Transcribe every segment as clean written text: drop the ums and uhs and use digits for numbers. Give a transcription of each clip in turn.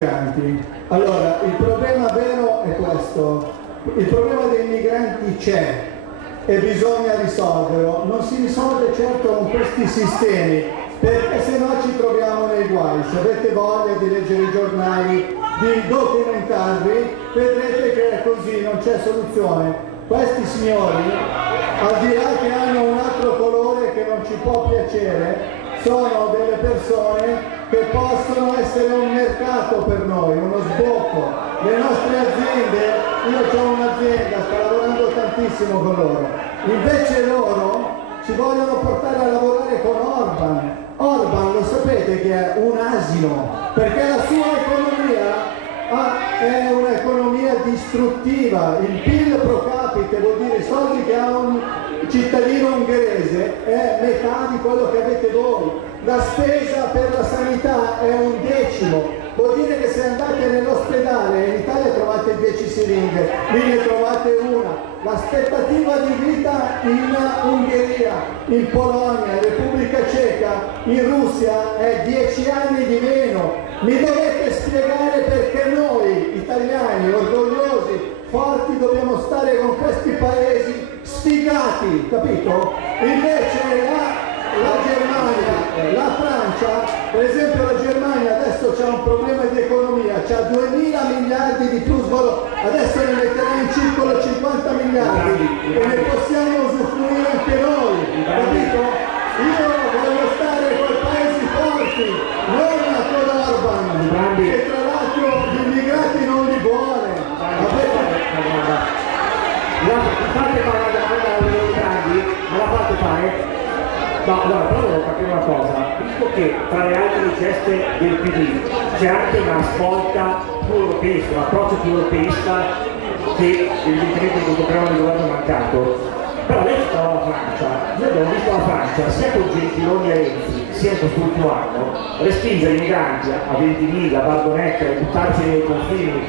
migranti. Allora, il problema vero è questo: il problema dei migranti c'è e bisogna risolverlo. Non si risolve certo con questi sistemi, perché se no ci troviamo nei guai. Se avete voglia di leggere i giornali, di documentarvi, vedrete che è così, non c'è soluzione. Questi signori, al di là che hanno un altro colore che non ci può piacere, sono delle persone che possono essere un mercato per noi, uno sbocco. Le nostre aziende, io ho un'azienda, sto lavorando tantissimo con loro, invece loro ci vogliono portare a lavorare con Orban. Orban, lo sapete che è un asino, perché la sua economia è un'economia distruttiva. Il PIL pro capite, vuol dire i soldi che ha un cittadino ungherese, è metà di quello che avete voi. La spesa per la sanità è 1/10, vuol dire che se andate nell'ospedale, in Italia trovate 10 siringhe, lì ne trovate una. L'aspettativa di vita in Ungheria, in Polonia, in Repubblica Ceca, in Russia è 10 anni di meno. Mi dovete spiegare perché noi, italiani, orgogliosi, forti, dobbiamo stare con questi paesi sfigati, capito? Invece la Germania, la Francia, per esempio la Germania adesso c'ha un problema di economia, c'ha 2000 miliardi di plusvalore, adesso ne metterà in circolo 50 miliardi e ne possiamo usufruire anche noi, capito? Io voglio stare con i paesi forti, non con Orban, che tra l'altro gli immigrati non li vuole. Fate fare una domanda a Draghi, me la fate fare? No, allora, però devo capire una cosa, visto che tra le altre richieste del PD c'è anche una svolta più europeista, un approccio più europeista che evidentemente in questo programma di governo è mancato, però lei citava la Francia, noi abbiamo visto la Francia sia con Gentiloni e Renzi, sia in quest'ultimo anno, respingere i migranti a Ventimiglia, a Bardonecchia, a buttarsi nei confini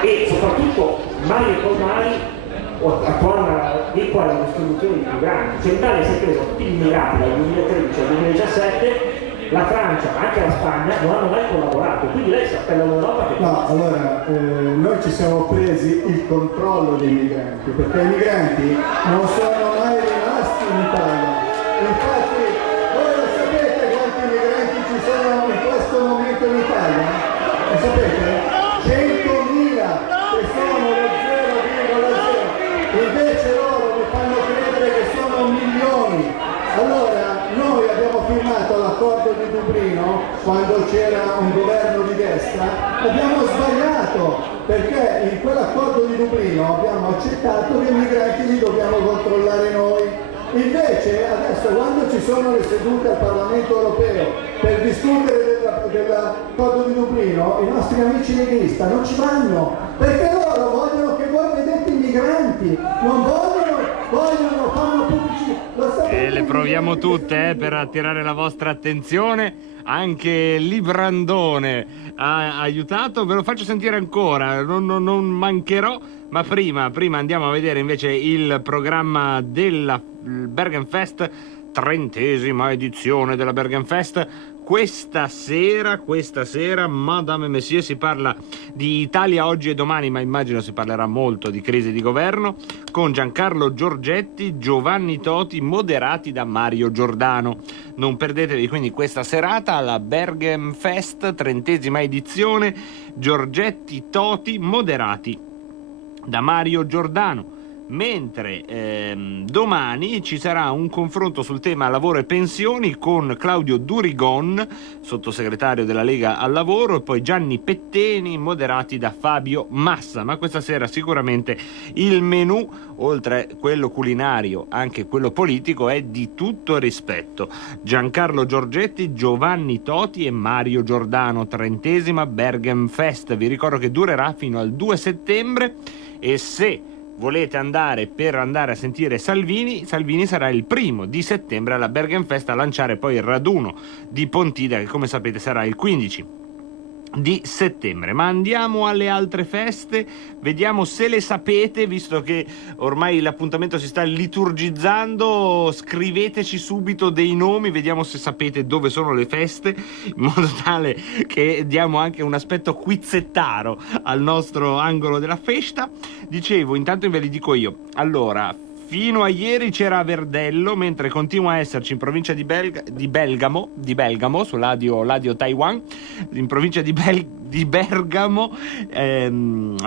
e soprattutto mai e poi mai attuare una equa distribuzione di migranti. Cioè l'Italia si è preso tutti gli immigrati dal 2013 al 2017, la Francia, anche la Spagna, non hanno mai collaborato, quindi lei si appella all'Europa che... No, allora, noi ci siamo presi il controllo dei migranti, perché i migranti non sono mai rimasti in Italia. Infatti, voi lo sapete quanti migranti ci sono in questo momento in Italia? Lo sapete? 100.000, che sono lo 0,0. Invece loro mi fanno credere che sono milioni. Allora, noi abbiamo firmato l'accordo di Dublino quando c'era un governo di destra, abbiamo sbagliato, perché in quell'accordo di Dublino abbiamo accettato che i migranti li dobbiamo controllare noi. Invece adesso, quando ci sono le sedute al Parlamento europeo per discutere dell'accordo di Dublino, i nostri amici leghisti non ci vanno, perché loro vogliono che voi vedete i migranti, non vogliono fanno pubblici. E le proviamo tutte per attirare la vostra attenzione. Anche Librandone ha aiutato, ve lo faccio sentire ancora, non mancherò, ma prima andiamo a vedere invece il programma della Bergenfest, 30ª edizione della Bergenfest. Questa sera, Madame et Messieurs, si parla di Italia oggi e domani, ma immagino si parlerà molto di crisi di governo, con Giancarlo Giorgetti, Giovanni Toti, moderati da Mario Giordano. Non perdetevi quindi questa serata alla Bergenfest, 30ª edizione, Giorgetti, Toti, moderati da Mario Giordano. Mentre domani ci sarà un confronto sul tema lavoro e pensioni con Claudio Durigon, sottosegretario della Lega al Lavoro, e poi Gianni Petteni, moderati da Fabio Massa. Ma questa sera sicuramente il menù, oltre quello culinario, anche quello politico, è di tutto rispetto. Giancarlo Giorgetti, Giovanni Toti e Mario Giordano, 30ª Bergenfest. Vi ricordo che durerà fino al 2 settembre e se volete andare a sentire Salvini sarà il 1° di settembre alla Bergenfest a lanciare poi il raduno di Pontida, che come sapete sarà il 15 di settembre. Ma andiamo alle altre feste, vediamo se le sapete, visto che ormai l'appuntamento si sta liturgizzando. Scriveteci subito dei nomi, vediamo se sapete dove sono le feste, in modo tale che diamo anche un aspetto quizzettaro al nostro angolo della festa. Dicevo, intanto ve li dico io. Allora, fino a ieri c'era a Verdello, mentre continua a esserci in provincia di Belgamo, sull'Adio Taiwan, in provincia di Bergamo,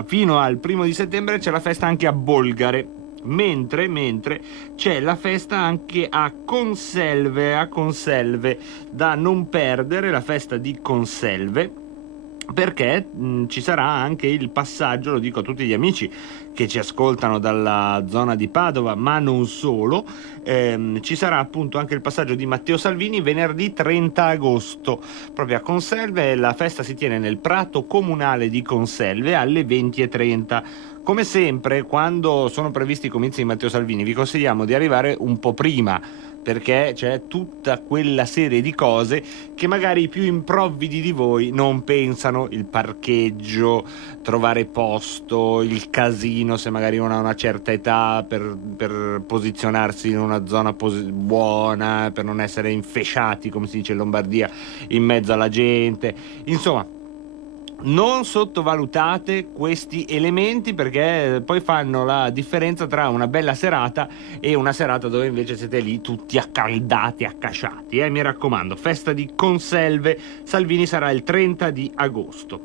fino al 1° di settembre c'è la festa anche a Bolgare, mentre c'è la festa anche a Conselve, da non perdere, la festa di Conselve, perché ci sarà anche il passaggio, lo dico a tutti gli amici che ci ascoltano dalla zona di Padova, ma non solo, ci sarà appunto anche il passaggio di Matteo Salvini venerdì 30 agosto, proprio a Conselve. La festa si tiene nel prato comunale di Conselve alle 20:30. Come sempre, quando sono previsti i comizi di Matteo Salvini, vi consigliamo di arrivare un po' prima, perché c'è tutta quella serie di cose che magari i più improvvidi di voi non pensano: il parcheggio, trovare posto, il casino se magari uno ha una certa età per posizionarsi in una zona buona, per non essere infesciati, come si dice in Lombardia, in mezzo alla gente. Insomma, non sottovalutate questi elementi, perché poi fanno la differenza tra una bella serata e una serata dove invece siete lì tutti accaldati, accasciati. Mi raccomando, festa di Conselve, Salvini sarà il 30 di agosto.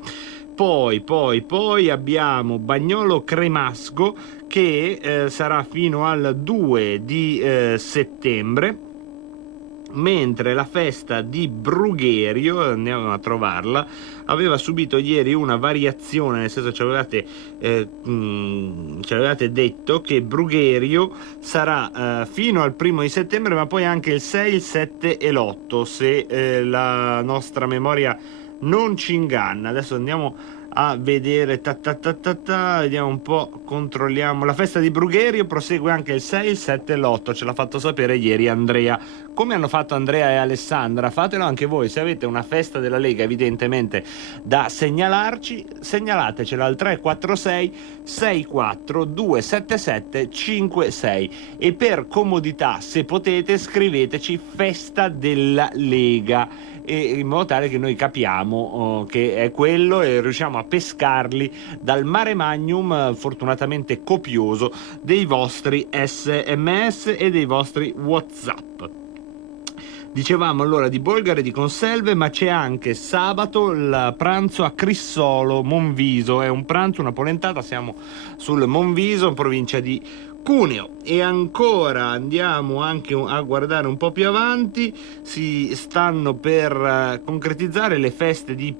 Poi abbiamo Bagnolo Cremasco, che sarà fino al 2 di settembre, mentre la festa di Brugherio, andiamo a trovarla, aveva subito ieri una variazione, nel senso ci avevate detto che Brugherio sarà fino al 1° di settembre, ma poi anche il 6, il 7 e l'8, se la nostra memoria non ci inganna. Adesso andiamo a vedere, vediamo un po', controlliamo. La festa di Brugherio prosegue anche il 6, il 7 e l'8, ce l'ha fatto sapere ieri Andrea. Come hanno fatto Andrea e Alessandra, fatelo anche voi. Se avete una festa della Lega evidentemente da segnalarci, segnalatecela al 346 64 277 56, e per comodità, se potete, scriveteci festa della Lega, e in modo tale che noi capiamo che è quello e riusciamo a pescarli dal mare magnum fortunatamente copioso dei vostri SMS e dei vostri WhatsApp. Dicevamo allora di Bolgare, di Conselve, ma c'è anche sabato il pranzo a Crissolo, Monviso. È un pranzo, una polentata, siamo sul Monviso, in provincia di Cuneo. E ancora andiamo anche a guardare un po' più avanti, si stanno per concretizzare le feste di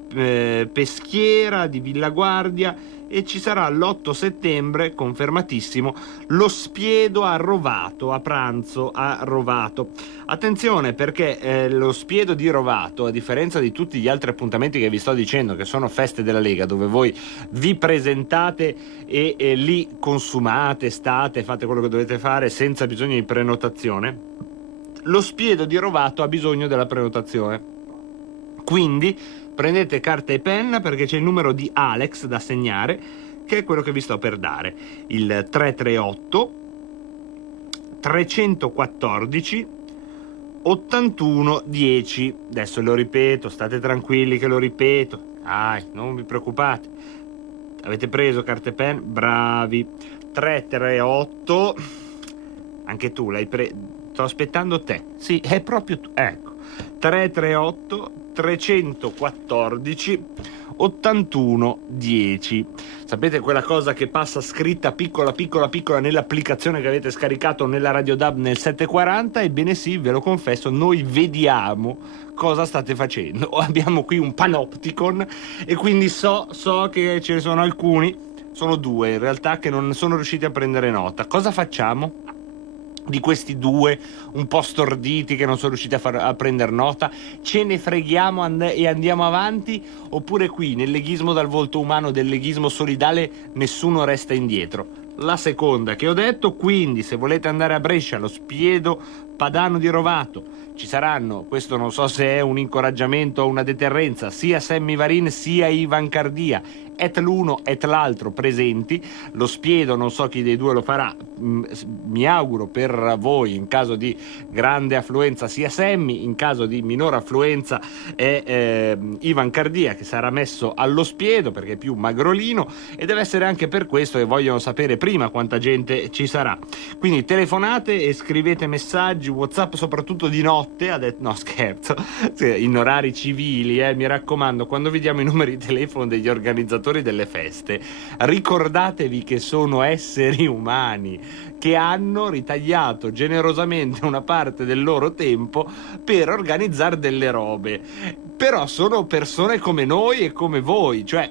Peschiera, di Villaguardia, e ci sarà l'8 settembre, confermatissimo, lo spiedo a Rovato, a pranzo a Rovato. Attenzione, perché lo spiedo di Rovato, a differenza di tutti gli altri appuntamenti che vi sto dicendo, che sono feste della Lega, dove voi vi presentate e lì consumate, state, fate quello che dovete fare senza bisogno di prenotazione, lo spiedo di Rovato ha bisogno della prenotazione. Quindi prendete carta e penna, perché c'è il numero di Alex da segnare, che è quello che vi sto per dare, il 338 314 81 10. Adesso lo ripeto, state tranquilli che lo ripeto, non vi preoccupate. Avete preso carta e penna? Bravi. 338, anche tu l'hai sto aspettando te. Sì, è proprio tu, ecco. 338 314 81 10. Sapete quella cosa che passa scritta piccola nell'applicazione che avete scaricato nella Radio DAB nel 740? Ebbene sì, ve lo confesso, noi vediamo cosa state facendo. Abbiamo qui un panopticon e quindi so che ce ne sono alcuni, sono 2 in realtà, che non sono riusciti a prendere nota. Cosa facciamo di questi 2 un po' storditi che non sono riusciti a prendere nota? Ce ne freghiamo e andiamo avanti, oppure qui nel leghismo dal volto umano, del leghismo solidale, nessuno resta indietro? La seconda che ho detto. Quindi se volete andare a Brescia, lo spiedo Padano di Rovato. Ci saranno, questo non so se è un incoraggiamento o una deterrenza, sia Sammy Varin sia Ivan Cardia, et l'uno et l'altro presenti. Lo Spiedo non so chi dei due lo farà, mi auguro per voi in caso di grande affluenza sia Sammy, in caso di minore affluenza è Ivan Cardia che sarà messo allo Spiedo perché è più magrolino, e deve essere anche per questo che vogliono sapere prima quanta gente ci sarà. Quindi telefonate e scrivete messaggi, WhatsApp, soprattutto di notte, no scherzo, in orari civili, mi raccomando, quando vediamo i numeri di telefono degli organizzatori delle feste, ricordatevi che sono esseri umani che hanno ritagliato generosamente una parte del loro tempo per organizzare delle robe, però sono persone come noi e come voi, cioè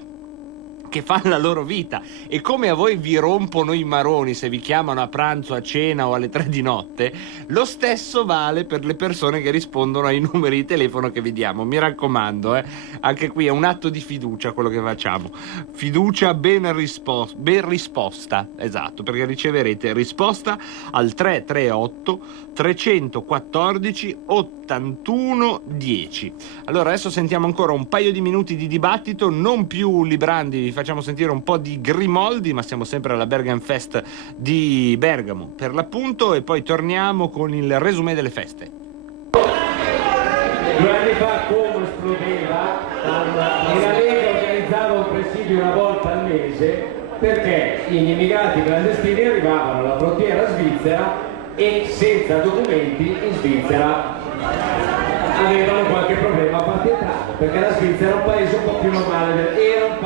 che fanno la loro vita, e come a voi vi rompono i maroni se vi chiamano a pranzo, a cena o alle 3 di notte, lo stesso vale per le persone che rispondono ai numeri di telefono che vi diamo. Mi raccomando, anche qui è un atto di fiducia quello che facciamo, fiducia ben risposta, esatto, perché riceverete risposta al 338 314 81 10. Allora adesso sentiamo ancora un paio di minuti di dibattito, non più Librandi, vi facciamo sentire un po' di Grimoldi, ma siamo sempre alla Bergenfest di Bergamo per l'appunto, e poi torniamo con il resumé delle feste. 2 anni fa Como esplodeva, la Lega organizzava un presidio una volta al mese perché gli immigrati clandestini arrivavano alla frontiera svizzera e senza documenti in Svizzera avevano qualche problema a farti entrare, perché la Svizzera è un paese un po' più normale, è un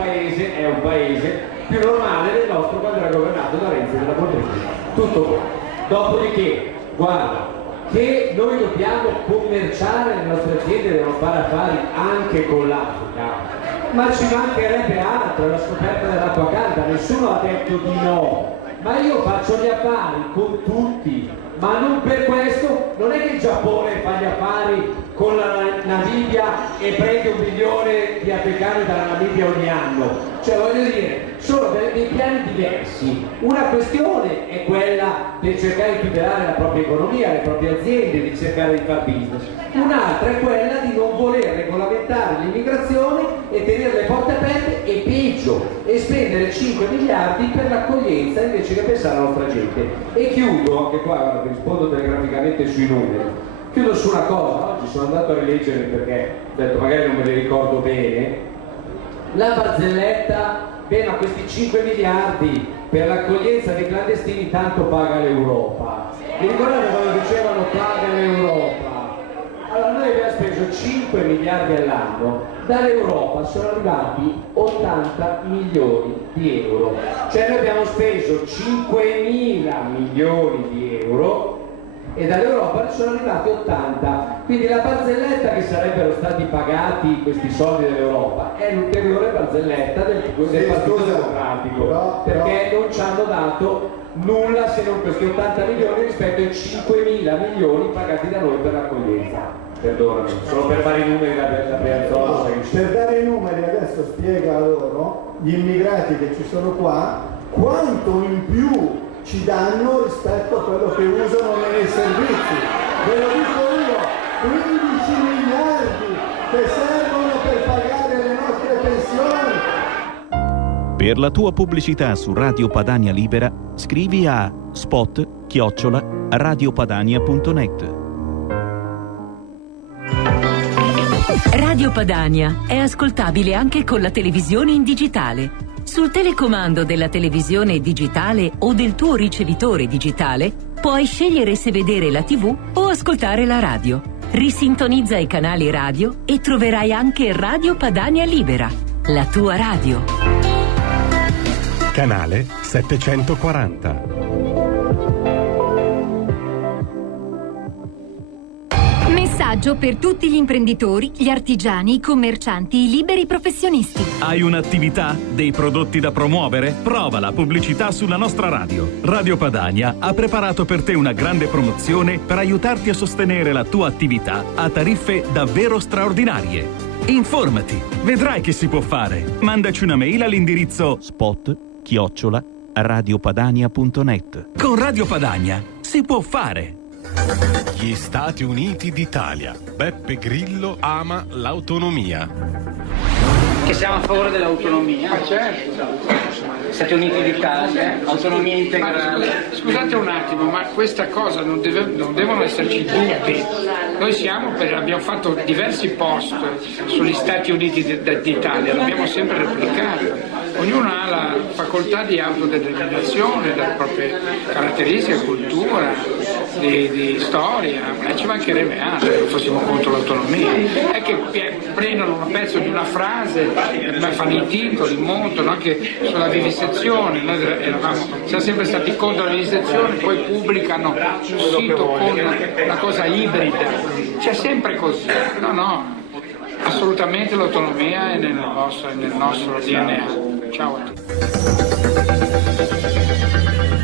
paese più normale del nostro quando era governato da Renzi e della Boldrini. Tutto qua. Dopodiché, guarda, che noi dobbiamo commerciare, le nostre aziende devono fare affari anche con l'Africa, ma ci mancherebbe altro, è la scoperta dell'acqua calda, nessuno ha detto di no, ma io faccio gli affari con tutti, ma non per questo, non è che il Giappone fa gli affari con la Namibia e prende 1 milione di africani dalla Namibia ogni anno, cioè voglio dire, sono dei piani diversi. Una questione è quella di cercare di tutelare la propria economia, le proprie aziende, di cercare di fare business, un'altra è quella di non voler regolamentare l'immigrazione e tenere le porte aperte e peggio, e spendere 5 miliardi per l'accoglienza invece che pensare alla nostra gente. E chiudo, anche qua guarda, rispondo telegraficamente sui numeri. Chiudo su una cosa, oggi sono andato a rileggere perché ho detto magari non me li ricordo bene, la barzelletta, ma questi 5 miliardi per l'accoglienza dei clandestini tanto paga l'Europa. Vi ricordate quando dicevano paga l'Europa? Allora noi abbiamo speso 5 miliardi all'anno, dall'Europa sono arrivati 80 milioni di euro, cioè noi abbiamo speso 5.000 milioni di euro e dall'Europa ne sono arrivati 80, quindi la barzelletta che sarebbero stati pagati questi soldi dell'Europa è l'ulteriore barzelletta del Partito Democratico, perché non ci hanno dato nulla se non questi 80 milioni rispetto ai 5.000 milioni pagati da noi per l'accoglienza. Perdonami, solo per fare i numeri da Brianzolo. Per dare i numeri adesso spiega loro, gli immigrati che ci sono qua, quanto in più ci danno rispetto a quello che usano nei servizi. Ve lo dico io, 15 miliardi che servono per pagare le nostre pensioni. Per la tua pubblicità su Radio Padania Libera, scrivi a spot@radiopadania.net. Radio Padania è ascoltabile anche con la televisione in digitale. Sul telecomando della televisione digitale o del tuo ricevitore digitale puoi scegliere se vedere la TV o ascoltare la radio. Risintonizza i canali radio e troverai anche Radio Padania Libera, la tua radio. Canale 740. Messaggio per tutti gli imprenditori, gli artigiani, i commercianti, i liberi professionisti. Hai un'attività? Dei prodotti da promuovere? Prova la pubblicità sulla nostra radio. Radio Padania ha preparato per te una grande promozione per aiutarti a sostenere la tua attività a tariffe davvero straordinarie. Informati, vedrai che si può fare. Mandaci una mail all'indirizzo spot@radiopadania.net. Con Radio Padania si può fare. Gli Stati Uniti d'Italia. Beppe Grillo ama l'autonomia. Che siamo a favore dell'autonomia. Certo. Stati Uniti d'Italia, autonomia integrale. Scusate un attimo, ma questa cosa non devono esserci dubbi. Noi abbiamo fatto diversi post sugli Stati Uniti d'Italia, l'abbiamo sempre replicato. Ognuno ha la facoltà di autodeterminazione delle proprie caratteristiche, cultura, di storia, ma ci mancherebbe altro se fossimo contro l'autonomia. È che prendono un pezzo di una frase, fanno i titoli, montano anche sulla vivisezione. Noi siamo sempre stati contro la vivisezione, poi pubblicano un sito con una cosa ibrida. C'è sempre così. No, assolutamente l'autonomia è nel nostro DNA. Ciao a tutti.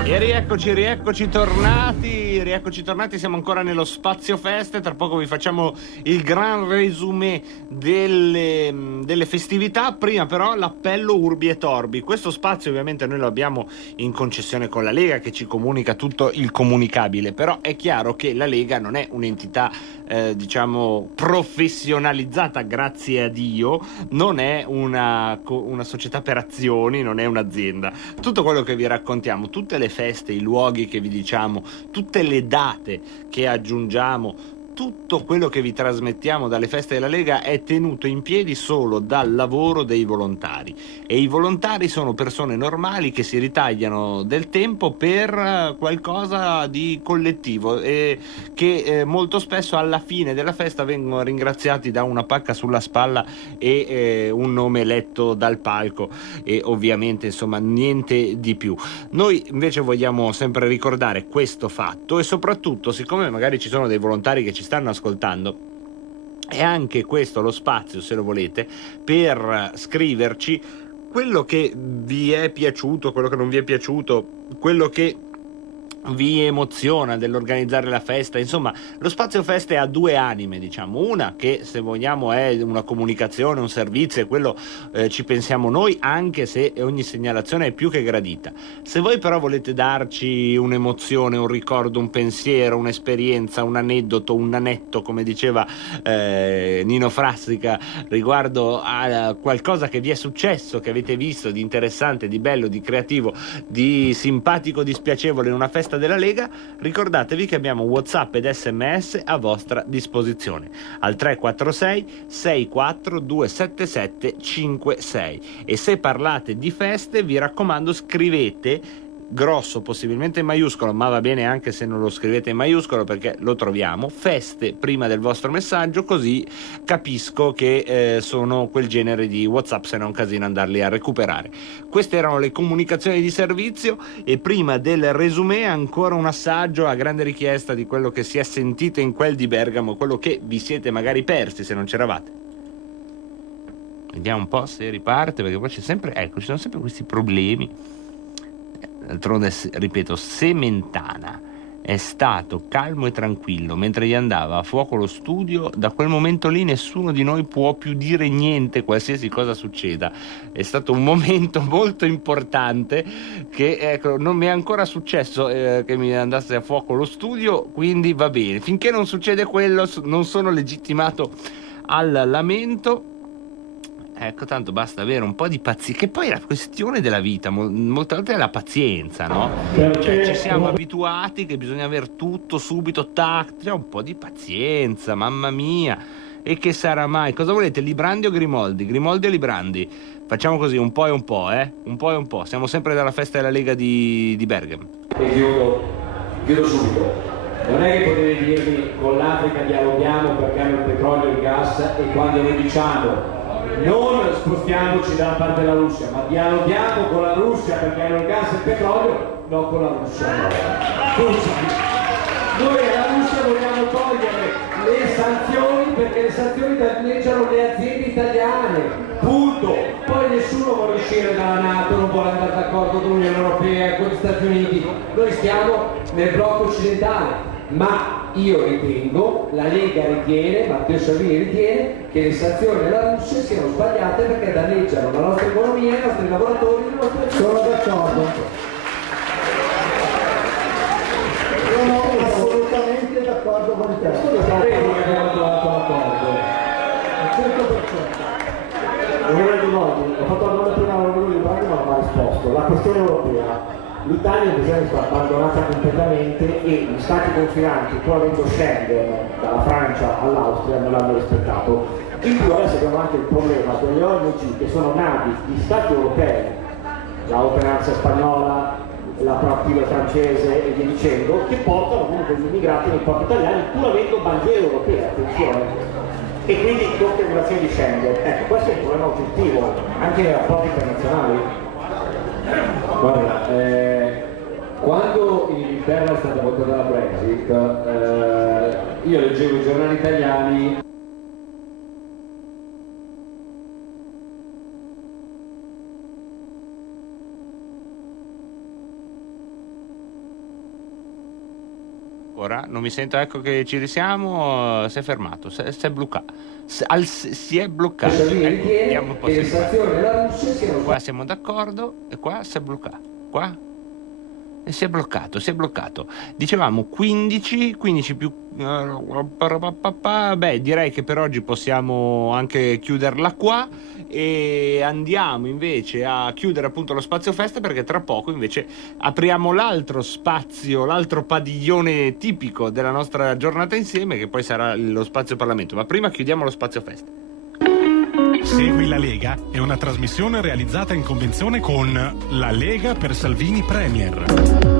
E rieccoci tornati, siamo ancora nello Spazio Feste, tra poco vi facciamo il gran resumé delle festività, prima però l'appello Urbi et Orbi. Questo spazio ovviamente noi lo abbiamo in concessione con la Lega che ci comunica tutto il comunicabile, però è chiaro che la Lega non è un'entità professionalizzata, grazie a Dio, non è una società per azioni, non è un'azienda. Tutto quello che vi raccontiamo, tutte le feste, i luoghi che vi diciamo, tutte le date che aggiungiamo, tutto quello che vi trasmettiamo dalle feste della Lega è tenuto in piedi solo dal lavoro dei volontari, e i volontari sono persone normali che si ritagliano del tempo per qualcosa di collettivo e che molto spesso alla fine della festa vengono ringraziati da una pacca sulla spalla e un nome letto dal palco, e ovviamente insomma niente di più. Noi invece vogliamo sempre ricordare questo fatto, e soprattutto, siccome magari ci sono dei volontari che ci stanno ascoltando, è anche questo lo spazio, se lo volete, per scriverci quello che vi è piaciuto, quello che non vi è piaciuto, quello che vi emoziona dell'organizzare la festa. Insomma, lo Spazio Feste ha due anime, diciamo, una che se vogliamo è una comunicazione, un servizio, e quello ci pensiamo noi, anche se ogni segnalazione è più che gradita. Se voi però volete darci un'emozione, un ricordo, un pensiero, un'esperienza, un aneddoto, un nanetto, come diceva Nino Frassica, riguardo a qualcosa che vi è successo, che avete visto di interessante, di bello, di creativo, di simpatico, di spiacevole in una festa della Lega, ricordatevi che abbiamo WhatsApp ed SMS a vostra disposizione al 346 64 277 56, e se parlate di feste vi raccomando scrivete grosso, possibilmente in maiuscolo, ma va bene anche se non lo scrivete in maiuscolo perché lo troviamo, feste prima del vostro messaggio, così capisco che sono quel genere di WhatsApp, se non casino andarli a recuperare. Queste erano le comunicazioni di servizio, e prima del resumé ancora un assaggio a grande richiesta di quello che si è sentito in quel di Bergamo, quello che vi siete magari persi se non c'eravate. Vediamo un po' se riparte, perché poi ci sono sempre questi problemi. D'altronde, ripeto, se Mentana è stato calmo e tranquillo mentre gli andava a fuoco lo studio, da quel momento lì nessuno di noi può più dire niente, qualsiasi cosa succeda. È stato un momento molto importante che non mi è ancora successo che mi andasse a fuoco lo studio, quindi va bene, finché non succede quello non sono legittimato al lamento. Ecco, tanto basta avere un po' di pazienza, che poi è la questione della vita, molte volte è la pazienza, no? Cioè, ci siamo abituati che bisogna avere tutto subito, tac, c'è un po' di pazienza, mamma mia. E che sarà mai? Cosa volete, Librandi o Grimoldi? Grimoldi o Librandi? Facciamo così, un po' e un po', un po' e un po'. Siamo sempre dalla festa della Lega di Bergamo. E chiudo subito. Non è che potete dirmi con l'Africa dialoghiamo perché hanno il petrolio e il gas, e quando noi diciamo non spostiamoci dalla parte della Russia, ma dialoghiamo con la Russia perché hanno il gas e il petrolio, no, con la Russia no. Noi alla Russia vogliamo togliere le sanzioni perché le sanzioni danneggiano le aziende italiane, punto. Poi nessuno vuole uscire dalla NATO, non vuole andare d'accordo con l'Unione Europea, con gli Stati Uniti, noi stiamo nel blocco occidentale. Ma io ritengo, la Lega ritiene, Matteo Salvini ritiene che le sanzioni della Russia siano sbagliate perché danneggiano la nostra economia, i nostri lavoratori, le nostre... Sono d'accordo. Sono assolutamente risposto. La questione europea. L'Italia ad esempio è stata abbandonata completamente e gli stati confinanti, pur avendo Schengen dalla Francia all'Austria, non l'hanno rispettato. In più adesso abbiamo anche il problema delle ONG che sono navi di stati europei, la Open Arms spagnola, la Proactive francese e via dicendo, che portano comunque gli immigrati nei porti italiani pur avendo bandiere europee, attenzione. E quindi configurazione di Schengen. Ecco, questo è un problema oggettivo, anche nei rapporti internazionali. Guarda, quando in Inghilterra è stata votata la Brexit, io leggevo i giornali italiani. Ora non mi sento, ecco che ci risiamo, si è fermato, si è bloccato. Si è bloccato. Ecco, vediamo un po' se qua siamo d'accordo e qua si è bloccato. Qua e si è bloccato. Dicevamo 15 più beh, direi che per oggi possiamo anche chiuderla qua e andiamo invece a chiudere appunto lo Spazio Festa, perché tra poco invece apriamo l'altro spazio, l'altro padiglione tipico della nostra giornata insieme, che poi sarà lo Spazio Parlamento, ma prima chiudiamo lo Spazio Festa. Segui la Lega è una trasmissione realizzata in convenzione con La Lega per Salvini Premier.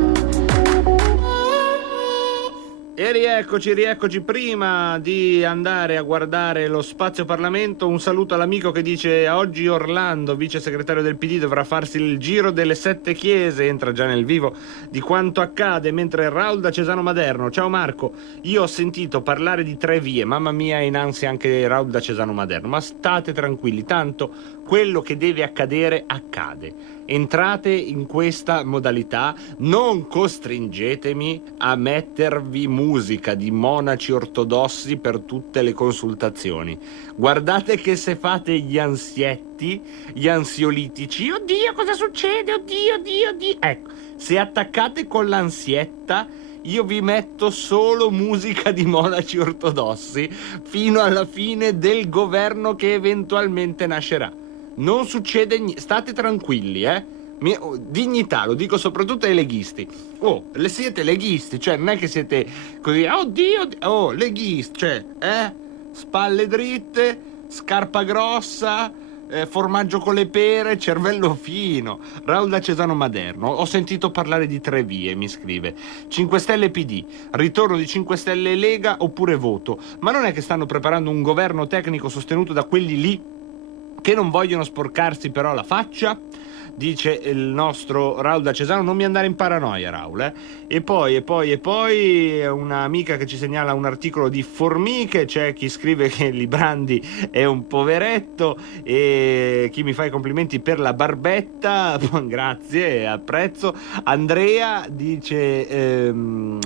E rieccoci. Prima di andare a guardare lo Spazio Parlamento, un saluto all'amico che dice: oggi Orlando, vice segretario del PD, dovrà farsi il giro delle 7 chiese, entra già nel vivo di quanto accade, mentre Raul da Cesano Maderno: ciao Marco, io ho sentito parlare di 3 vie, mamma mia, è in ansia anche Raul da Cesano Maderno, ma state tranquilli, tanto quello che deve accadere accade. Entrate in questa modalità, non costringetemi a mettervi musica di monaci ortodossi per tutte le consultazioni. Guardate che se fate gli ansietti, gli ansiolitici, oddio cosa succede, oddio, ecco, se attaccate con l'ansietta, io vi metto solo musica di monaci ortodossi fino alla fine del governo che eventualmente nascerà. Non succede niente, state tranquilli, dignità, lo dico soprattutto ai leghisti. Siete leghisti, cioè non è che siete così, oddio, leghisti, cioè, spalle dritte, scarpa grossa, formaggio con le pere, cervello fino. Raul da Cesano Maderno: ho sentito parlare di 3 vie, mi scrive. 5 Stelle PD, ritorno di 5 Stelle Lega oppure voto. Ma non è che stanno preparando un governo tecnico sostenuto da quelli lì che non vogliono sporcarsi però la faccia? Dice il nostro Raul da Cesano. Non mi andare in paranoia, Raul, E poi un'amica che ci segnala un articolo di Formiche. C'è chi scrive che Librandi è un poveretto e chi mi fa i complimenti per la barbetta. Grazie, apprezzo. Andrea dice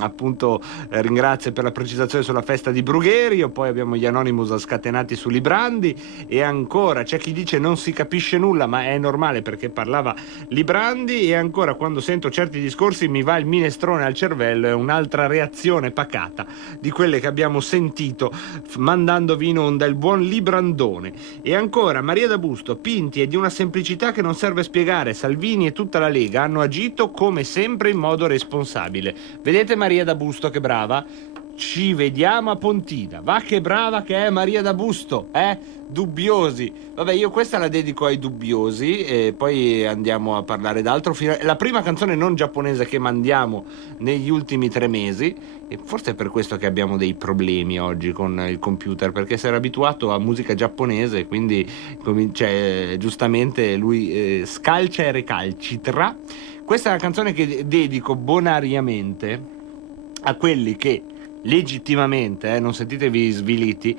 appunto ringrazia per la precisazione sulla festa di Brugherio. Poi abbiamo gli Anonymous scatenati su Librandi. E ancora c'è chi dice non si capisce nulla, ma è normale perché parlava Librandi. E ancora, quando sento certi discorsi mi va il minestrone al cervello. È un'altra reazione pacata di quelle che abbiamo sentito mandandovi in onda il buon Librandone. E ancora Maria da Busto: Pinti è di una semplicità che non serve spiegare, Salvini e tutta la Lega hanno agito come sempre in modo responsabile. Vedete Maria da Busto che brava? Ci vediamo a Pontina. Va che brava che è Maria da Busto, Dubbiosi. Vabbè, io questa la dedico ai dubbiosi e poi andiamo a parlare d'altro. La prima canzone non giapponese che mandiamo negli ultimi 3 mesi, e forse è per questo che abbiamo dei problemi oggi con il computer, perché si era abituato a musica giapponese, quindi giustamente lui scalcia e recalcitra. Questa è una canzone che dedico bonariamente a quelli che legittimamente, non sentitevi sviliti,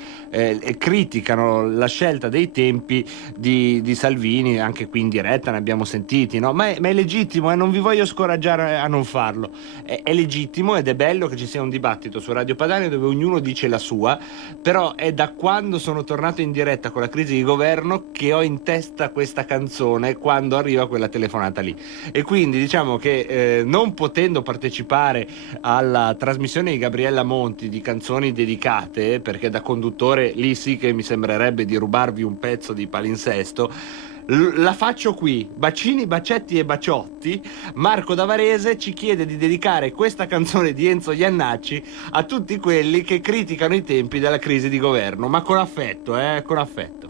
criticano la scelta dei tempi di Salvini. Anche qui in diretta ne abbiamo sentiti, no? Ma è legittimo, non vi voglio scoraggiare a non farlo. È legittimo ed è bello che ci sia un dibattito su Radio Padania dove ognuno dice la sua, però è da quando sono tornato in diretta con la crisi di governo che ho in testa questa canzone quando arriva quella telefonata lì. E quindi diciamo che non potendo partecipare alla trasmissione di Gabriella Monti di canzoni dedicate, perché da conduttore lì sì che mi sembrerebbe di rubarvi un pezzo di palinsesto, La faccio qui, bacini, bacetti e baciotti. Marco da Varese ci chiede di dedicare questa canzone di Enzo Iannacci a tutti quelli che criticano i tempi della crisi di governo, ma con affetto, con affetto.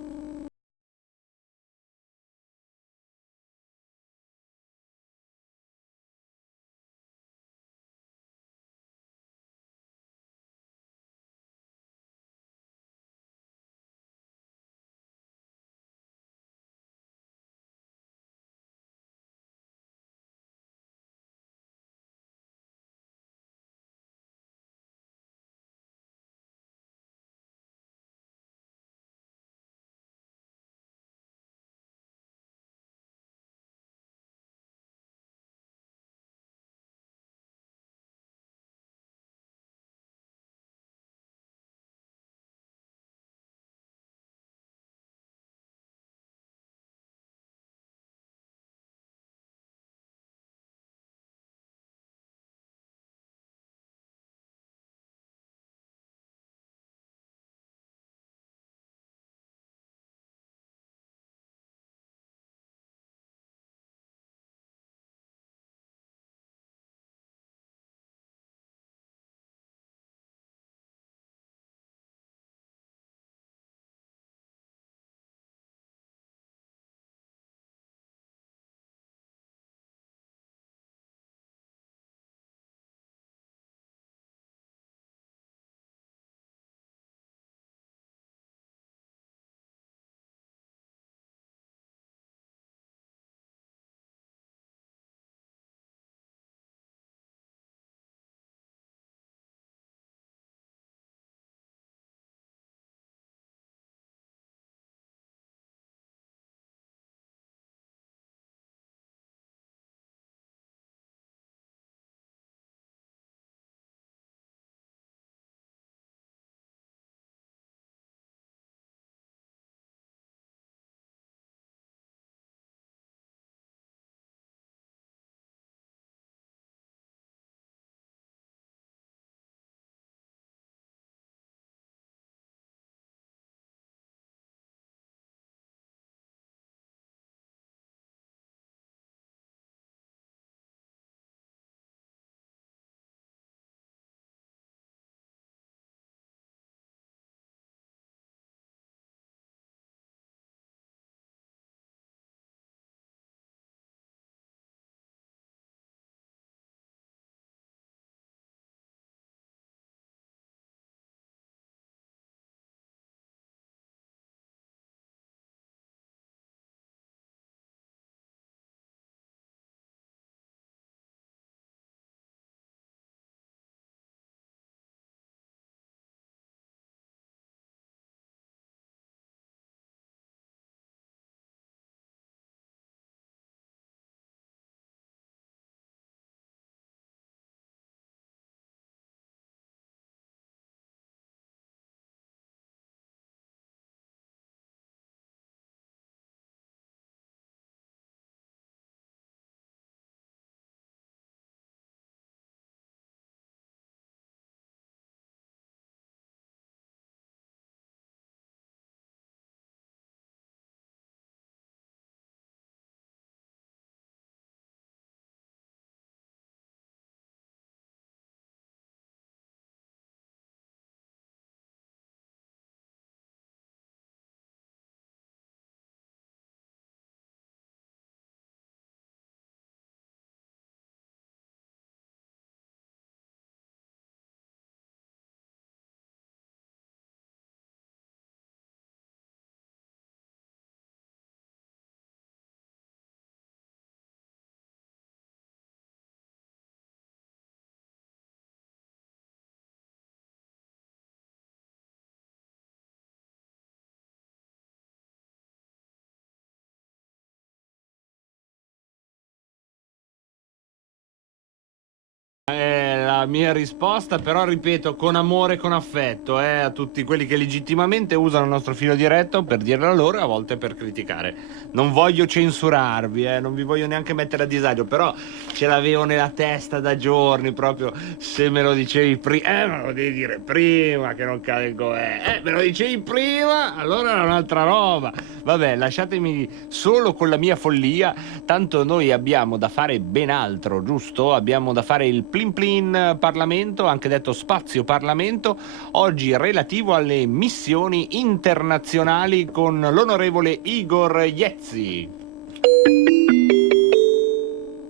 È la mia risposta, però ripeto, con amore e con affetto, a tutti quelli che legittimamente usano il nostro filo diretto per dire la loro e a volte per criticare. Non voglio censurarvi, non vi voglio neanche mettere a disagio, però ce l'avevo nella testa da giorni, proprio se me lo dicevi prima, me lo devi dire prima che non cade il governo, me lo dicevi prima, allora era un'altra roba. Vabbè, lasciatemi solo con la mia follia, tanto noi abbiamo da fare ben altro, giusto? Abbiamo da fare il Plin Plin Parlamento, anche detto Spazio Parlamento, oggi relativo alle missioni internazionali con l'onorevole Igor Iezzi.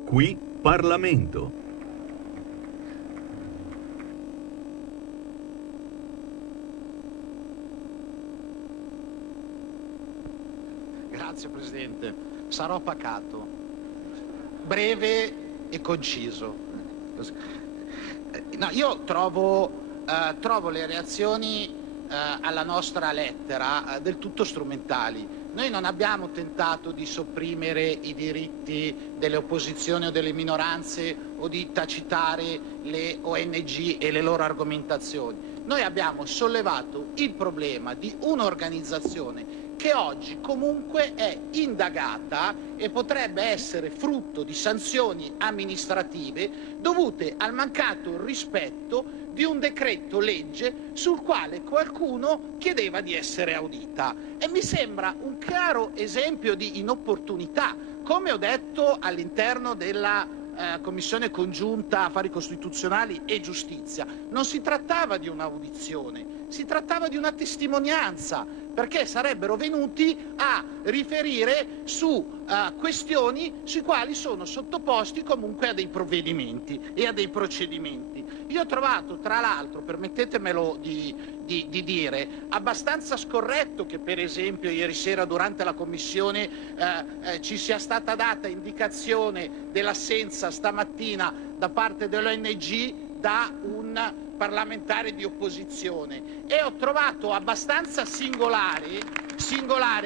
Qui Parlamento. Grazie Presidente, sarò pacato, breve e conciso. No, io trovo le reazioni alla nostra lettera del tutto strumentali. Noi non abbiamo tentato di sopprimere i diritti delle opposizioni o delle minoranze o di tacitare le ONG e le loro argomentazioni. Noi abbiamo sollevato il problema di un'organizzazione che oggi comunque è indagata e potrebbe essere frutto di sanzioni amministrative dovute al mancato rispetto di un decreto legge sul quale qualcuno chiedeva di essere audita. E mi sembra un chiaro esempio di inopportunità. Come ho detto all'interno della Commissione congiunta Affari Costituzionali e Giustizia, non si trattava di un'audizione, si trattava di una testimonianza, perché sarebbero venuti a riferire su questioni sui quali sono sottoposti comunque a dei provvedimenti e a dei procedimenti. Io ho trovato, tra l'altro, permettetemelo di dire, abbastanza scorretto che per esempio ieri sera durante la Commissione ci sia stata data indicazione dell'assenza stamattina da parte dell'ONG da un parlamentare di opposizione, e ho trovato abbastanza singolare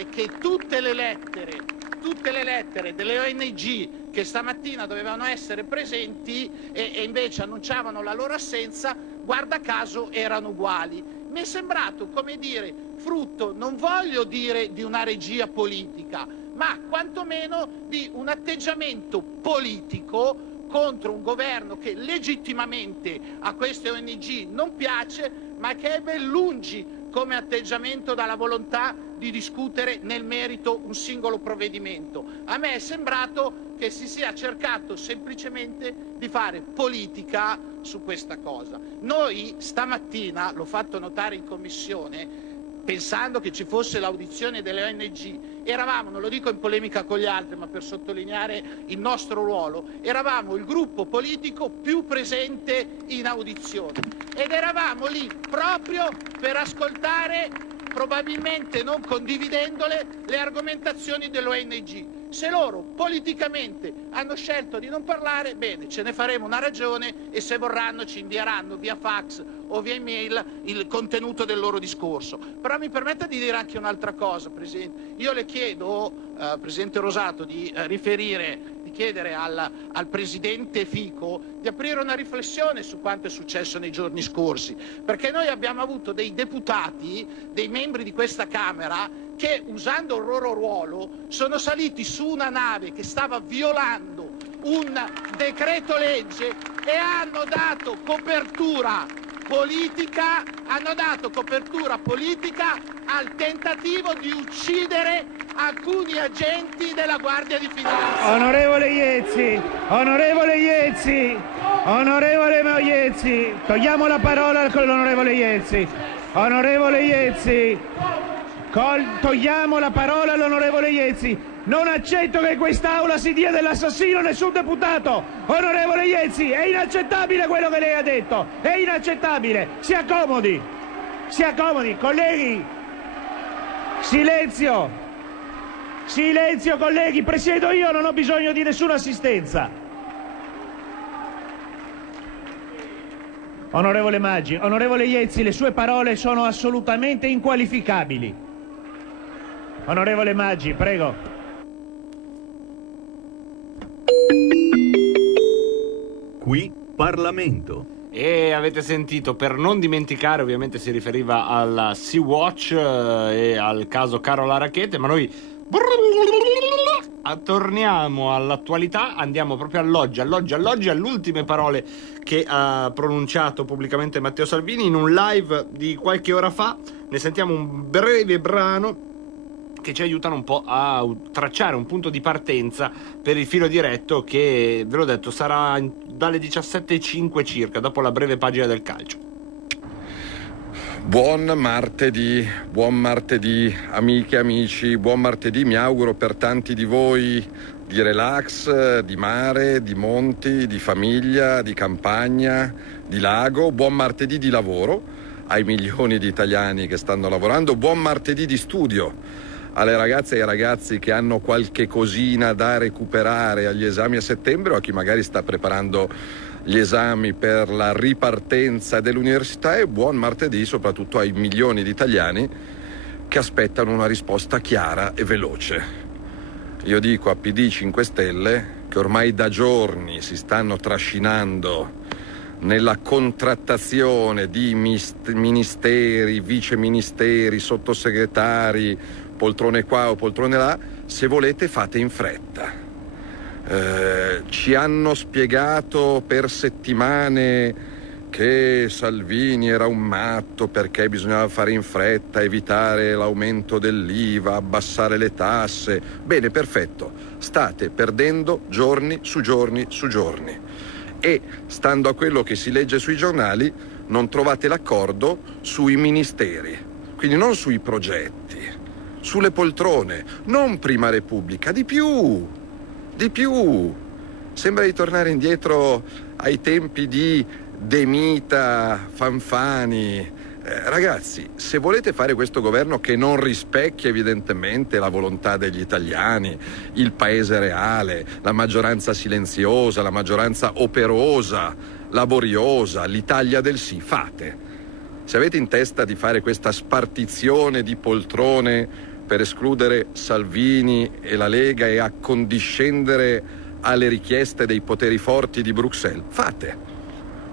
che tutte le lettere delle ONG che stamattina dovevano essere presenti e invece annunciavano la loro assenza, guarda caso erano uguali. Mi è sembrato, come dire, frutto, non voglio dire di una regia politica, ma quantomeno di un atteggiamento politico contro un governo che legittimamente a queste ONG non piace, ma che è ben lungi come atteggiamento dalla volontà di discutere nel merito un singolo provvedimento. A me è sembrato che si sia cercato semplicemente di fare politica su questa cosa. Noi stamattina, l'ho fatto notare in Commissione, pensando che ci fosse l'audizione delle ONG, eravamo, non lo dico in polemica con gli altri, ma per sottolineare il nostro ruolo, eravamo il gruppo politico più presente in audizione ed eravamo lì proprio per ascoltare, probabilmente non condividendole, le argomentazioni dell'ONG. Se loro politicamente hanno scelto di non parlare, bene, ce ne faremo una ragione e se vorranno ci invieranno via fax o via email il contenuto del loro discorso. Però mi permetta di dire anche un'altra cosa, Presidente. Io le chiedo, Presidente Rosato, di chiedere al Presidente Fico di aprire una riflessione su quanto è successo nei giorni scorsi, perché noi abbiamo avuto dei deputati, dei membri di questa Camera, che usando il loro ruolo sono saliti su una nave che stava violando un decreto legge e hanno dato copertura politica al tentativo di uccidere alcuni agenti della Guardia di Finanza. Onorevole Iezzi, togliamo la parola con l'onorevole Iezzi. Togliamo la parola all'onorevole Iezzi. Non accetto che quest'Aula si dia dell'assassino a nessun deputato. Onorevole Iezzi, è inaccettabile quello che lei ha detto. È inaccettabile. Si accomodi. Colleghi. Silenzio, colleghi. Presiedo io, non ho bisogno di nessuna assistenza. Onorevole Maggi, onorevole Iezzi, le sue parole sono assolutamente inqualificabili. Onorevole Maggi, prego. Qui Parlamento. E avete sentito, per non dimenticare, ovviamente si riferiva alla Sea-Watch e al caso Carola Rackete, ma noi torniamo all'attualità, andiamo proprio all'oggi, alle ultime parole che ha pronunciato pubblicamente Matteo Salvini in un live di qualche ora fa. Ne sentiamo un breve brano che ci aiutano un po' a tracciare un punto di partenza per il filo diretto che, ve l'ho detto, sarà dalle 17:05 circa, dopo la breve pagina del calcio. Buon martedì amiche e amici, buon martedì, mi auguro per tanti di voi di relax, di mare, di monti, di famiglia, di campagna, di lago, buon martedì di lavoro ai milioni di italiani che stanno lavorando, buon martedì di studio alle ragazze e ai ragazzi che hanno qualche cosina da recuperare agli esami a settembre o a chi magari sta preparando gli esami per la ripartenza dell'università, e buon martedì soprattutto ai milioni di italiani che aspettano una risposta chiara e veloce. Io dico a PD 5 Stelle che ormai da giorni si stanno trascinando nella contrattazione di ministeri, viceministeri, sottosegretari, poltrone qua o poltrone là. Se volete fate in fretta. Ci hanno spiegato per settimane che Salvini era un matto perché bisognava fare in fretta, evitare l'aumento dell'IVA, abbassare le tasse. Bene, perfetto, state perdendo giorni su giorni su giorni e, stando a quello che si legge sui giornali, non trovate l'accordo sui ministeri, quindi non sui progetti, sulle poltrone, non prima Repubblica, di più. Sembra di tornare indietro ai tempi di De Mita, Fanfani. Ragazzi, se volete fare questo governo che non rispecchia evidentemente la volontà degli italiani, il paese reale, la maggioranza silenziosa, la maggioranza operosa, laboriosa, l'Italia del sì, fate. Se avete in testa di fare questa spartizione di poltrone per escludere Salvini e la Lega e accondiscendere alle richieste dei poteri forti di Bruxelles, fate.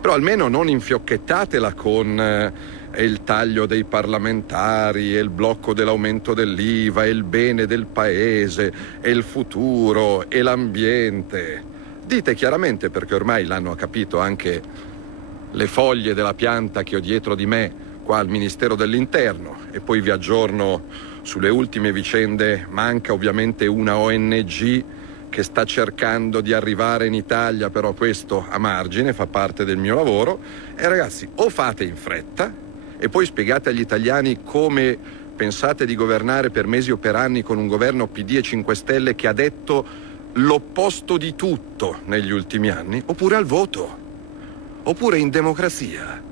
Però almeno non infiocchettatela con il taglio dei parlamentari, e il blocco dell'aumento dell'IVA, e il bene del paese, e il futuro, e l'ambiente. Dite chiaramente, perché ormai l'hanno capito anche le foglie della pianta che ho dietro di me qua al Ministero dell'Interno, e poi vi aggiorno sulle ultime vicende. Manca ovviamente una ONG che sta cercando di arrivare in Italia, però questo a margine, fa parte del mio lavoro. E ragazzi, o fate in fretta e poi spiegate agli italiani come pensate di governare per mesi o per anni con un governo PD e 5 Stelle che ha detto l'opposto di tutto negli ultimi anni, oppure al voto, oppure in democrazia.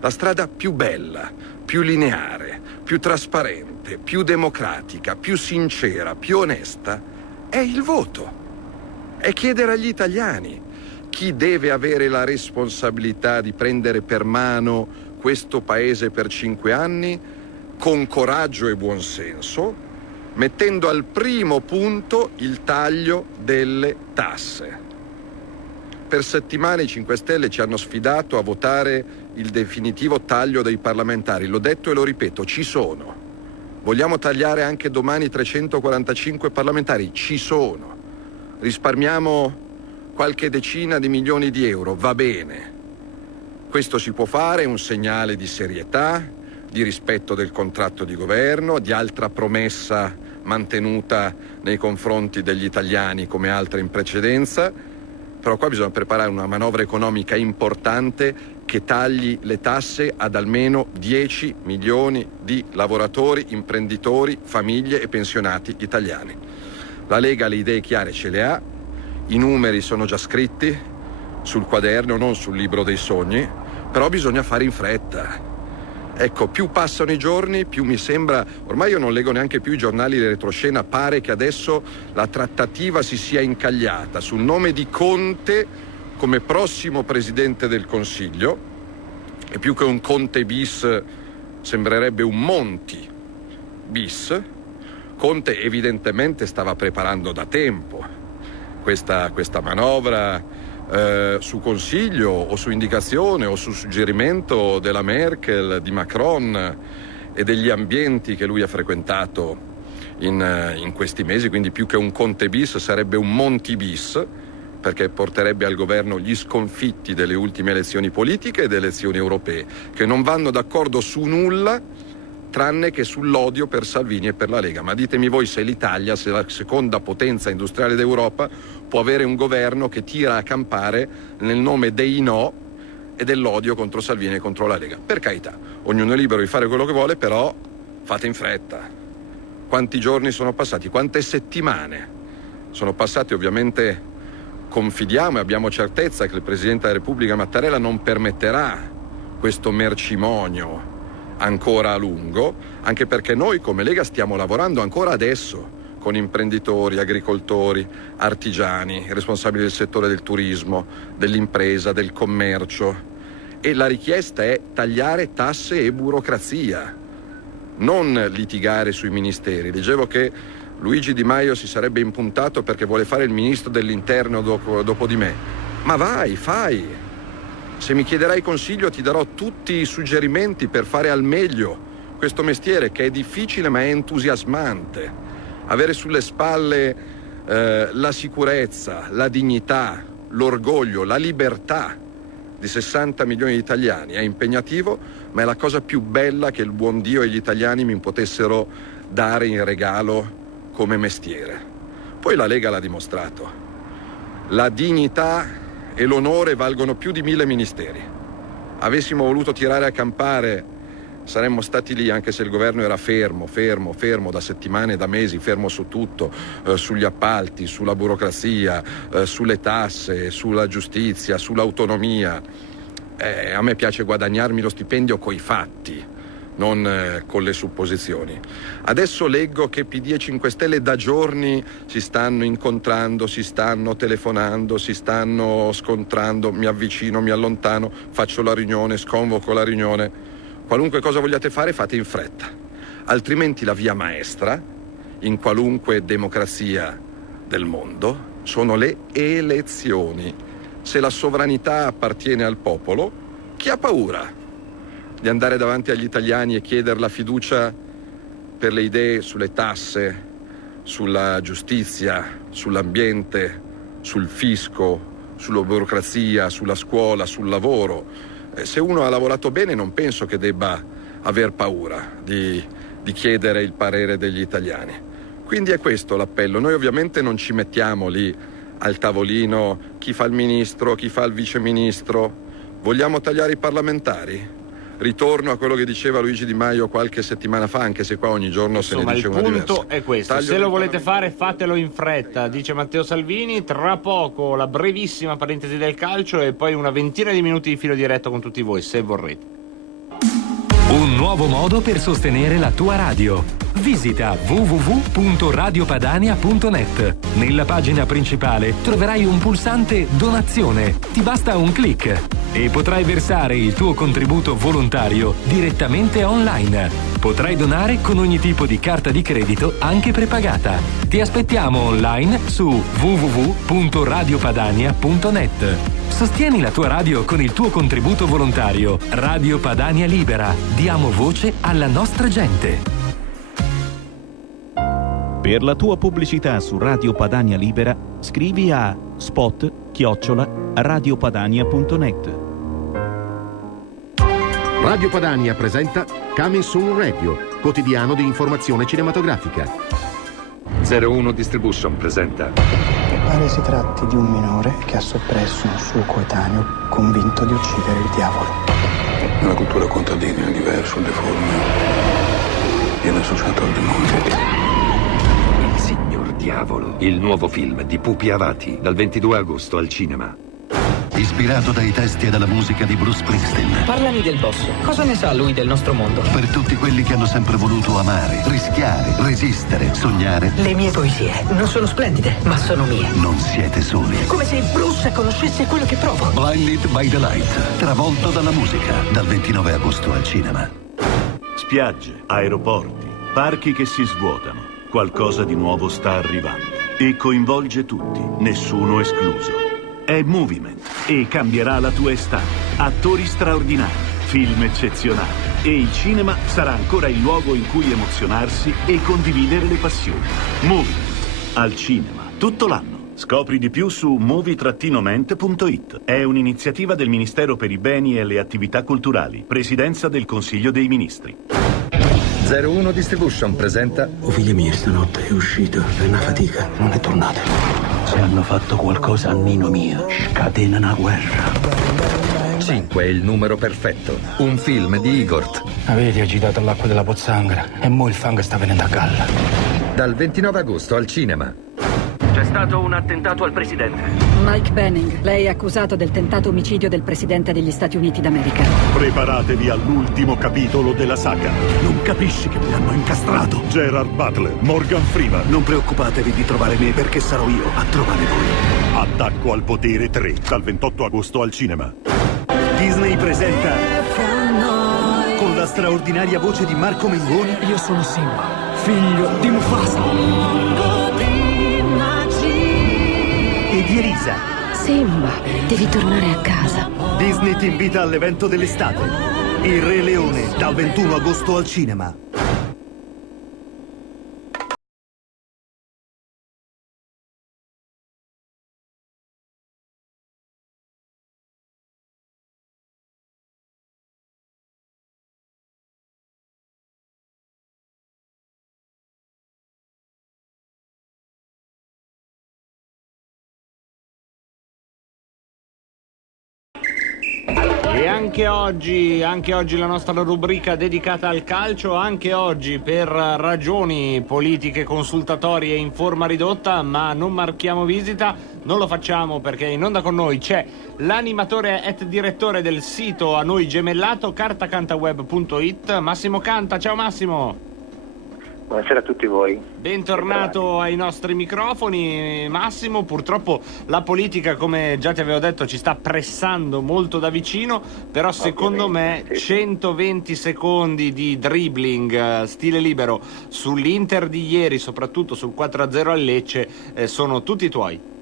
La strada più bella, più lineare, più trasparente, più democratica, più sincera, più onesta è il voto. È chiedere agli italiani chi deve avere la responsabilità di prendere per mano questo paese per 5 anni con coraggio e buonsenso, mettendo al primo punto il taglio delle tasse. Per settimane i 5 Stelle ci hanno sfidato a votare il definitivo taglio dei parlamentari. L'ho detto e lo ripeto, ci sono. Vogliamo tagliare anche domani 345 parlamentari? Ci sono. Risparmiamo qualche decina di milioni di euro, va bene. Questo si può fare, è un segnale di serietà, di rispetto del contratto di governo, di altra promessa mantenuta nei confronti degli italiani come altre in precedenza. Però qua bisogna preparare una manovra economica importante che tagli le tasse ad almeno 10 milioni di lavoratori, imprenditori, famiglie e pensionati italiani. La Lega le idee chiare ce le ha, i numeri sono già scritti sul quaderno, non sul libro dei sogni, però bisogna fare in fretta. Ecco, più passano i giorni, più mi sembra, ormai io non leggo neanche più i giornali di retroscena, pare che adesso la trattativa si sia incagliata sul nome di Conte come prossimo Presidente del Consiglio, e più che un Conte bis sembrerebbe un Monti bis. Conte evidentemente stava preparando da tempo questa manovra su consiglio o su indicazione o su suggerimento della Merkel, di Macron e degli ambienti che lui ha frequentato in questi mesi, quindi più che un Conte bis sarebbe un Monti bis, perché porterebbe al governo gli sconfitti delle ultime elezioni politiche e delle elezioni europee, che non vanno d'accordo su nulla tranne che sull'odio per Salvini e per la Lega. Ma ditemi voi se l'Italia, se la seconda potenza industriale d'Europa, può avere un governo che tira a campare nel nome dei no e dell'odio contro Salvini e contro la Lega. Per carità, ognuno è libero di fare quello che vuole, però fate in fretta. Quanti giorni sono passati? Quante settimane sono passate? Ovviamente confidiamo e abbiamo certezza che il Presidente della Repubblica Mattarella non permetterà questo mercimonio ancora a lungo, anche perché noi come Lega stiamo lavorando ancora adesso con imprenditori, agricoltori, artigiani, responsabili del settore del turismo, dell'impresa, del commercio, e la richiesta è tagliare tasse e burocrazia, non litigare sui ministeri. Leggevo che Luigi Di Maio si sarebbe impuntato perché vuole fare il ministro dell'interno dopo di me. Ma vai, fai! Se mi chiederai consiglio ti darò tutti i suggerimenti per fare al meglio questo mestiere, che è difficile ma è entusiasmante. Avere sulle spalle la sicurezza, la dignità, l'orgoglio, la libertà di 60 milioni di italiani è impegnativo, ma è la cosa più bella che il buon Dio e gli italiani mi potessero dare in regalo come mestiere. Poi la Lega l'ha dimostrato. La dignità e l'onore valgono più di 1000 ministeri. Avessimo voluto tirare a campare, saremmo stati lì, anche se il governo era fermo da settimane, da mesi, fermo su tutto, sugli appalti, sulla burocrazia, sulle tasse, sulla giustizia, sull'autonomia. A me piace guadagnarmi lo stipendio coi fatti, non con le supposizioni. Adesso leggo che PD e 5 Stelle da giorni si stanno incontrando, si stanno telefonando, si stanno scontrando, mi avvicino, mi allontano, faccio la riunione, sconvoco la riunione. Qualunque cosa vogliate fare, fate in fretta, altrimenti la via maestra in qualunque democrazia del mondo sono le elezioni. Se la sovranità appartiene al popolo, chi ha paura di andare davanti agli italiani e chiedere la fiducia per le idee sulle tasse, sulla giustizia, sull'ambiente, sul fisco, sulla burocrazia, sulla scuola, sul lavoro? Se uno ha lavorato bene non penso che debba aver paura di chiedere il parere degli italiani. Quindi è questo l'appello. Noi ovviamente non ci mettiamo lì al tavolino chi fa il ministro, chi fa il viceministro. Vogliamo tagliare i parlamentari? Ritorno a quello che diceva Luigi Di Maio qualche settimana fa, anche se qua ogni giorno se ne dice una diversa. Il punto è questo: se lo volete fare, fatelo in fretta, dice Matteo Salvini. Tra poco la brevissima parentesi del calcio e poi una ventina di minuti di filo diretto con tutti voi, se vorrete. Un nuovo modo per sostenere la tua radio. Visita www.radiopadania.net. Nella pagina principale troverai un pulsante Donazione. Ti basta un clic e potrai versare il tuo contributo volontario direttamente online. Potrai donare con ogni tipo di carta di credito, anche prepagata. Ti aspettiamo online su www.radiopadania.net. Sostieni la tua radio con il tuo contributo volontario. Radio Padania Libera. Diamo voce alla nostra gente. Per la tua pubblicità su Radio Padania Libera, scrivi a spot@radiopadania.net. Radio Padania presenta Coming Soon Radio, quotidiano di informazione cinematografica. 01 Distribution presenta. Pare si tratti di un minore che ha soppresso un suo coetaneo convinto di uccidere il diavolo. Nella cultura contadina il diverso, il deforme, viene associato al demonio. Il signor Diavolo, il nuovo film di Pupi Avati, dal 22 agosto al cinema. Ispirato dai testi e dalla musica di Bruce Springsteen. Parlami del boss. Cosa ne sa lui del nostro mondo? Per tutti quelli che hanno sempre voluto amare, rischiare, resistere, sognare. Le mie poesie non sono splendide, ma sono mie. Non siete soli. Come se Bruce conoscesse quello che provo. Blinded by the Light, travolto dalla musica, dal 29 agosto al cinema. Spiagge, aeroporti, parchi che si svuotano. Qualcosa di nuovo sta arrivando e coinvolge tutti, nessuno escluso. è Moviment e cambierà la tua estate. Attori straordinari, film eccezionali e il cinema sarà ancora il luogo in cui emozionarsi e condividere le passioni. Moviment, al cinema, tutto l'anno. Scopri di più su movie-mente.it. È un'iniziativa del Ministero per i Beni e le Attività Culturali, Presidenza del Consiglio dei Ministri. 01 Distribution presenta. Figlia mia, stanotte è uscito, è una fatica, non è tornata. Se hanno fatto qualcosa a Nino mio, scatena una guerra. 5 è il numero perfetto. Un film di Igor. Avete agitato l'acqua della pozzanghera e mo il fango sta venendo a galla. Dal 29 agosto al cinema. C'è stato un attentato al presidente. Mike Benning, lei è accusato del tentato omicidio del presidente degli Stati Uniti d'America. Preparatevi all'ultimo capitolo della saga. Non capisci che mi hanno incastrato? Gerard Butler, Morgan Freeman. Non preoccupatevi di trovare me perché sarò io a trovare voi. Attacco al potere 3, dal 28 agosto al cinema. Disney presenta, con la straordinaria voce di Marco Mengoni, Io sono Simba, figlio di Mufasa. e di Elisa. Simba, devi tornare a casa. Disney ti invita all'evento dell'estate. Il Re Leone, dal 21 agosto al cinema. E anche oggi la nostra rubrica dedicata al calcio, anche oggi per ragioni politiche, consultatorie in forma ridotta, ma non marchiamo visita, non lo facciamo perché in onda con noi c'è l'animatore et direttore del sito a noi gemellato, cartacantaweb.it, Massimo Canta. Ciao Massimo! Buonasera a tutti voi. Bentornato ai nostri microfoni, Massimo. Purtroppo la politica, come già ti avevo detto, ci sta pressando molto da vicino, però secondo me 120 secondi di dribbling stile libero sull'Inter di ieri, soprattutto sul 4-0 al Lecce, sono tutti tuoi.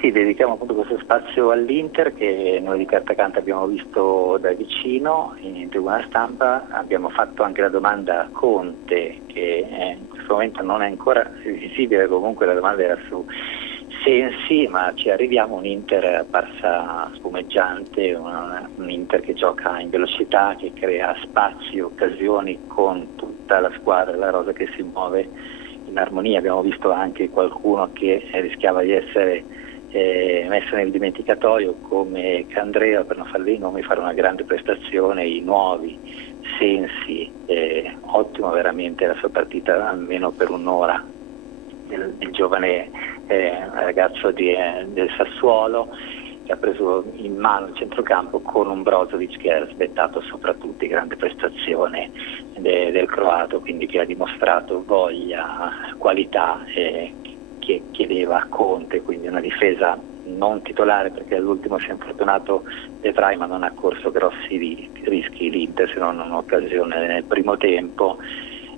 Sì, dedichiamo appunto questo spazio all'Inter che noi di Cartacanta abbiamo visto da vicino in tribuna stampa. Abbiamo fatto anche la domanda a Conte, che in questo momento non è ancora visibile, comunque la domanda era su Sensi, ma ci arriviamo. Un Inter apparsa spumeggiante, un Inter che gioca in velocità, che crea spazi, occasioni con tutta la squadra, la rosa che si muove in armonia. Abbiamo visto anche qualcuno che rischiava di essere messo nel dimenticatoio come Candreva, per non farvi i nomi, fare una grande prestazione. I nuovi Sensi, ottimo veramente la sua partita almeno per un'ora, il giovane ragazzo del Sassuolo, che ha preso in mano il centrocampo con un Brozovic che ha aspettato soprattutto grande prestazione del croato, quindi che ha dimostrato voglia, qualità, che chiedeva Conte, quindi una difesa non titolare perché all'ultimo si è infortunato De Vrij, ma non ha corso grossi rischi l'Inter se non un'occasione nel primo tempo,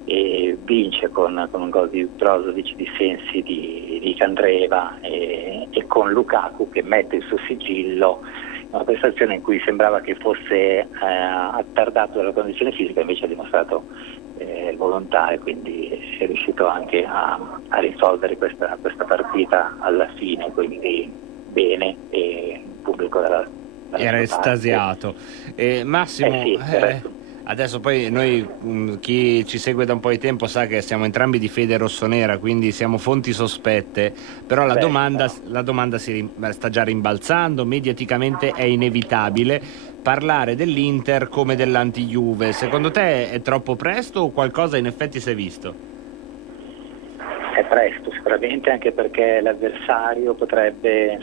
e vince con un gol di Brozovic, di Sensi, di Candreva e con Lukaku che mette il suo sigillo, una prestazione in cui sembrava che fosse attardato dalla condizione fisica, invece ha dimostrato volontà, e quindi è riuscito anche a risolvere questa partita alla fine, quindi bene, e il pubblico dalla era estasiato. Massimo, adesso poi noi, chi ci segue da un po' di tempo sa che siamo entrambi di fede rossonera, quindi siamo fonti sospette, però la domanda si sta già rimbalzando, mediaticamente è inevitabile parlare dell'Inter come dell'anti-Juve. Secondo te è troppo presto o qualcosa in effetti si è visto? È presto sicuramente, anche perché l'avversario potrebbe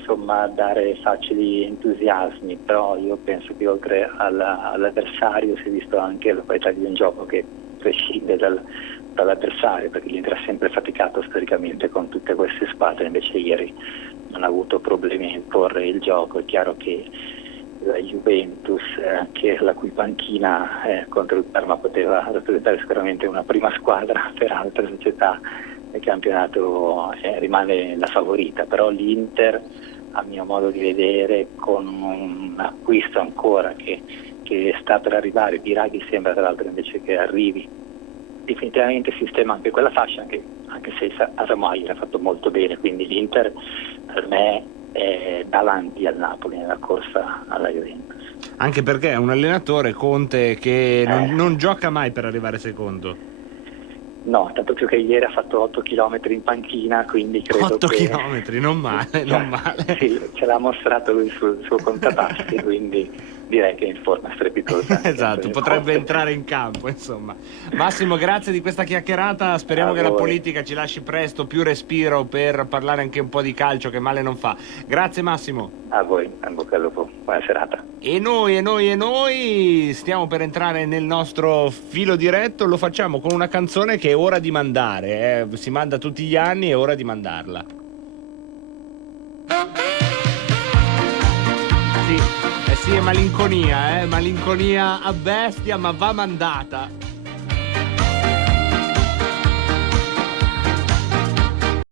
dare facili entusiasmi, però io penso che oltre all'avversario si è visto anche la qualità di un gioco che prescinde dall'avversario, perché l'Inter ha sempre faticato storicamente con tutte queste squadre, invece ieri non ha avuto problemi a imporre il gioco. È chiaro che la Juventus, la cui panchina contro il Parma poteva rappresentare sicuramente una prima squadra per altre società, il campionato rimane la favorita, però l'Inter a mio modo di vedere, con un acquisto ancora che sta per arrivare. Biraghi sembra tra l'altro invece che arrivi. Definitivamente sistema anche quella fascia, anche se Asamoah ha fatto molto bene, quindi l'Inter per me è davanti al Napoli nella corsa alla Juventus. Anche perché è un allenatore, Conte, che non gioca mai per arrivare secondo. No, tanto più che ieri ha fatto 8 km in panchina, quindi credo 8 che... chilometri, non male, non male. Sì, ce l'ha mostrato lui sul suo contapassi, quindi direi che è in forma strepitosa. Esatto, potrebbe entrare in campo, insomma. Massimo, grazie di questa chiacchierata, speriamo che la politica ci lasci presto più respiro per parlare anche un po' di calcio, che male non fa. Grazie Massimo. A voi, a bocca al lupo, buona serata. E noi stiamo per entrare nel nostro filo diretto, lo facciamo con una canzone che è ora di mandare, si manda tutti gli anni, è ora di mandarla. Sì, è malinconia a bestia, ma va mandata.